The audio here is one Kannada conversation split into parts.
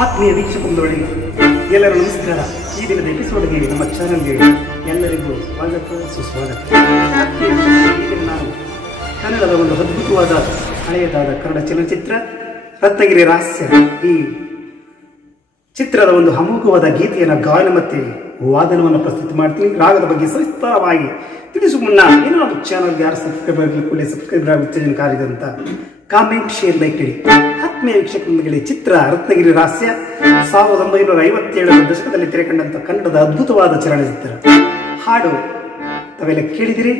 ಆತ್ಮೀಯ ವೀಕ್ಷಕರಿಗೆ ಎಲ್ಲರೂ ನಮಸ್ಕಾರ. ಈ ದಿನದ ಎಪಿಸೋಡ್ಗೆ ನಮ್ಮ ಚಾನಲ್ಗೆ ಎಲ್ಲರಿಗೂ ಸ್ವಾಗತ ಸುಸ್ವಾಗತ. ಈಗ ನಾವು ಕನ್ನಡದ ಒಂದು ಅದ್ಭುತವಾದ ಹಳೆಯದಾದ ಕನ್ನಡ ಚಲನಚಿತ್ರ ರತ್ನಗಿರಿ ರಹಸ್ಯ ಈ ಚಿತ್ರದ ಒಂದು ಅಮೋಘವಾದ ಗೀತೆಯನ್ನು ಗಾಯನ ಮತ್ತು ವಾದನವನ್ನು ಪ್ರಸ್ತುತಿ ಮಾಡ್ತೀನಿ. ರಾಗದ ಬಗ್ಗೆ ಸವಿಸ್ತಾರವಾಗಿ ತಿಳಿಸುವ ಮುನ್ನ ಏನೋ ನಮ್ಮ ಚಾನಲ್ಗೆ ಯಾರು ಸಬ್ಸ್ಕ್ರೈಬರ್ ಆಗಿ ಉತ್ತೇಜನಕಾರಿದಂತ ಕಾಮೆಂಟ್, ಶೇರ್, ಲೈಕ್ ನೀಡಿ. ಆತ್ಮೀಯ ವೀಕ್ಷಕರಿಗೆ ಚಿತ್ರ ರತ್ನಗಿರಿ ರಹಸ್ಯ 1957 ದಶಕದಲ್ಲಿ ತೆರೆಕಂಡಂತ ಕನ್ನಡದ ಅದ್ಭುತವಾದ ಚಲನಚಿತ್ರ. ಹಾಡು ತಾವೆಲ್ಲ ಕೇಳಿದಿರಿ.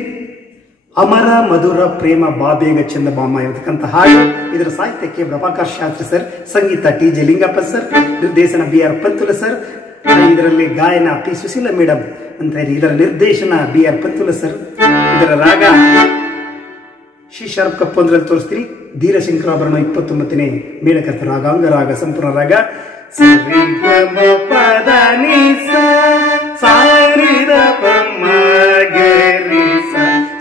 ಅಮರ ಮಧುರ ಪ್ರೇಮ ಬಾಬೇಗ ಚಂದ ಬಾಮ ಇರತಕ್ಕಂಥ ಹಾಡು. ಇದರ ಸಾಹಿತ್ಯಕ್ಕೆ ಪ್ರಭಾಕರ್ ಶಾಸ್ತ್ರಿ ಸರ್, ಸಂಗೀತ TJ ಲಿಂಗಪ್ಪ ಸರ್, ನಿರ್ದೇಶನ BR ಪಂತುಲ ಸರ್, ಇದರಲ್ಲಿ ಗಾಯನ P ಸುಶೀಲ ಮೇಡಮ್ ಅಂತ ಹೇಳಿ, ಇದರ ನಿರ್ದೇಶನ BR ಪಂತುಲ ಸರ್. ಇದರ ರಾಗ ಶ್ರೀ ಶಾರುಖ್ ಕಪ್ಪೊಂದರಲ್ಲಿ ತೋರಿಸ್ತೀನಿ. ಧೀರಶಂಕರಾಭರಣ 29ನೇ ಮೇಳಕರ್ತ ರಾಗಾಂಗ ರಾಗ ಸಂಪೂರ್ಣ ರಾಗ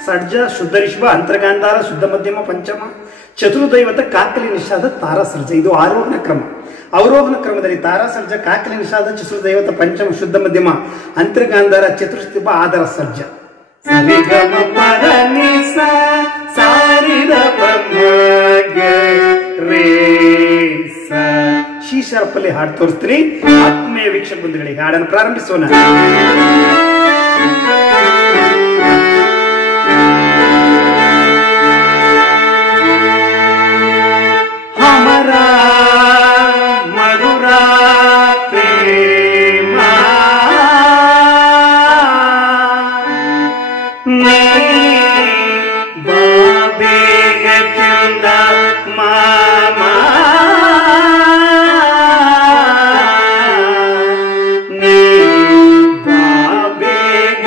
ಷಡ್ಜ ಶುದ್ಧ ರಿಷಭ ಅಂತರ್ಗಾಂಧಾರ ಶುದ್ಧ ಮಧ್ಯಮ ಪಂಚಮ ಚತುರ್ದೈವತ ಕಾಕಲಿ ನಿಷಾದ ತಾರಾ ಸರ್ಜ. ಇದು ಆರೋಹಣ ಕ್ರಮ. ಅವರೋಹಣ ಕ್ರಮದಲ್ಲಿ ತಾರಾ ಸರ್ಜ, ಕಾಕಲಿ ನಿಷಾದ, ಚತುರ್ದೈವತ, ಪಂಚಮ, ಶುದ್ಧ ಮಧ್ಯಮ, ಅಂತರ್ಗಾಂಧಾರ, ಚತುರ್ಸ್ಥಿಪ, ಆಧಾರ ಸರ್ಜ. ಶ್ರೀ ಶಾರ್ಪಲ್ಲಿ ಹಾಡು ತೋರಿಸ್ತೀನಿ. ಆತ್ಮೀಯ ವೀಕ್ಷಕ ಬಂಧುಗಳಿಗೆ ಹಾಡನ್ನು ಪ್ರಾರಂಭಿಸೋಣ. ಅಮರ ಮಧುರ ಪ್ರೇಮ ಬಾಬೇಗ ಚಂದ ಮಾಮ ಬಾಬೇಗ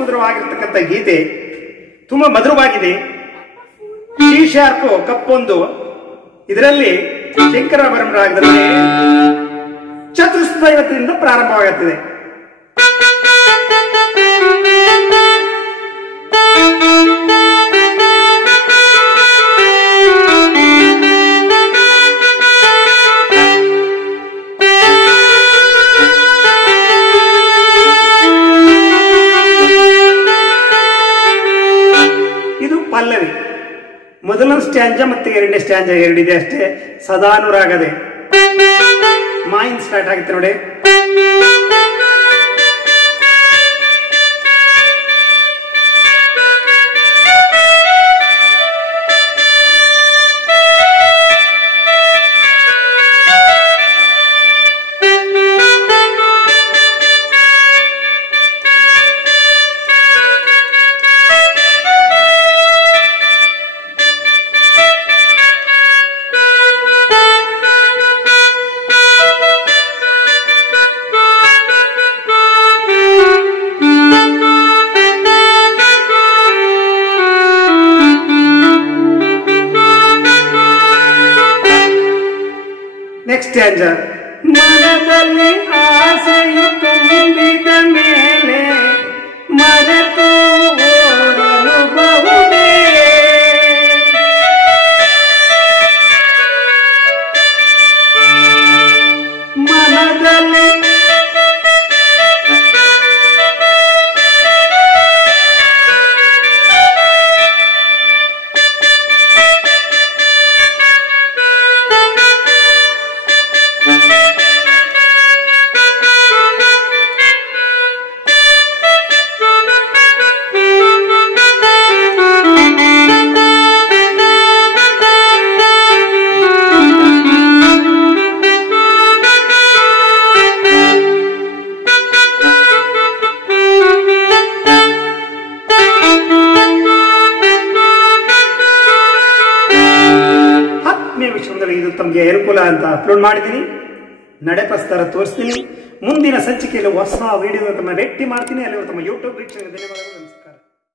ಸುಮಧುರವಾಗಿರ್ತಕ್ಕಂಥ ಗೀತೆ, ತುಂಬಾ ಮಧುರವಾಗಿದೆ. ಸಿ ಶಾರ್ಪ್ ಕಪ್ಪೊಂದು, ಇದರಲ್ಲಿ ಶಂಕರಾಭರಣ ರಾಗದಲ್ಲಿ ಚತುಸ್ವರದಿಂದ ಪ್ರಾರಂಭವಾಗುತ್ತದೆ. ಪಲ್ಲವಿ. ಮೊದಲನೇ ಸ್ಟ್ಯಾಂಜ ಮತ್ತೆ ಎರಡನೇ ಸ್ಟ್ಯಾಂಜ ಎರಡಿದೆ ಅಷ್ಟೇ, ಸದಾನುರಾಗದೆ ಮಾಯಿನ್ ಸ್ಟಾರ್ಟ್ ಆಗುತ್ತೆ ನೋಡಿ. Next stanza. ಮನದಲ್ಲಿ ಆಸೆಯು ತುಂಬಿದ ಮೇಲೆ ಮರೆತು ಓಡಬಹುದೇ, ಮನದಲ್ಲಿ ಇದು ತಮಗೆ ಅನುಕೂಲ ಅಂತ ಅಪ್ಲೋಡ್ ಮಾಡಿದ್ದೀನಿ. ನಡೆಪಸ್ತರ ತೋರಿಸ್ತೀನಿ. ಮುಂದಿನ ಸಂಚಿಕೆಯಲ್ಲಿ ಹೊಸ ವಿಡಿಯೋ ತಮ್ಮ ಭೇಟಿ ಮಾಡ್ತೀನಿ. ಅಲ್ಲಿ ತಮ್ಮ ಯೂಟ್ಯೂಬ್ ವೀಕ್ಷಣೆ ಧನ್ಯವಾದಗಳು. ನಮಸ್ಕಾರ.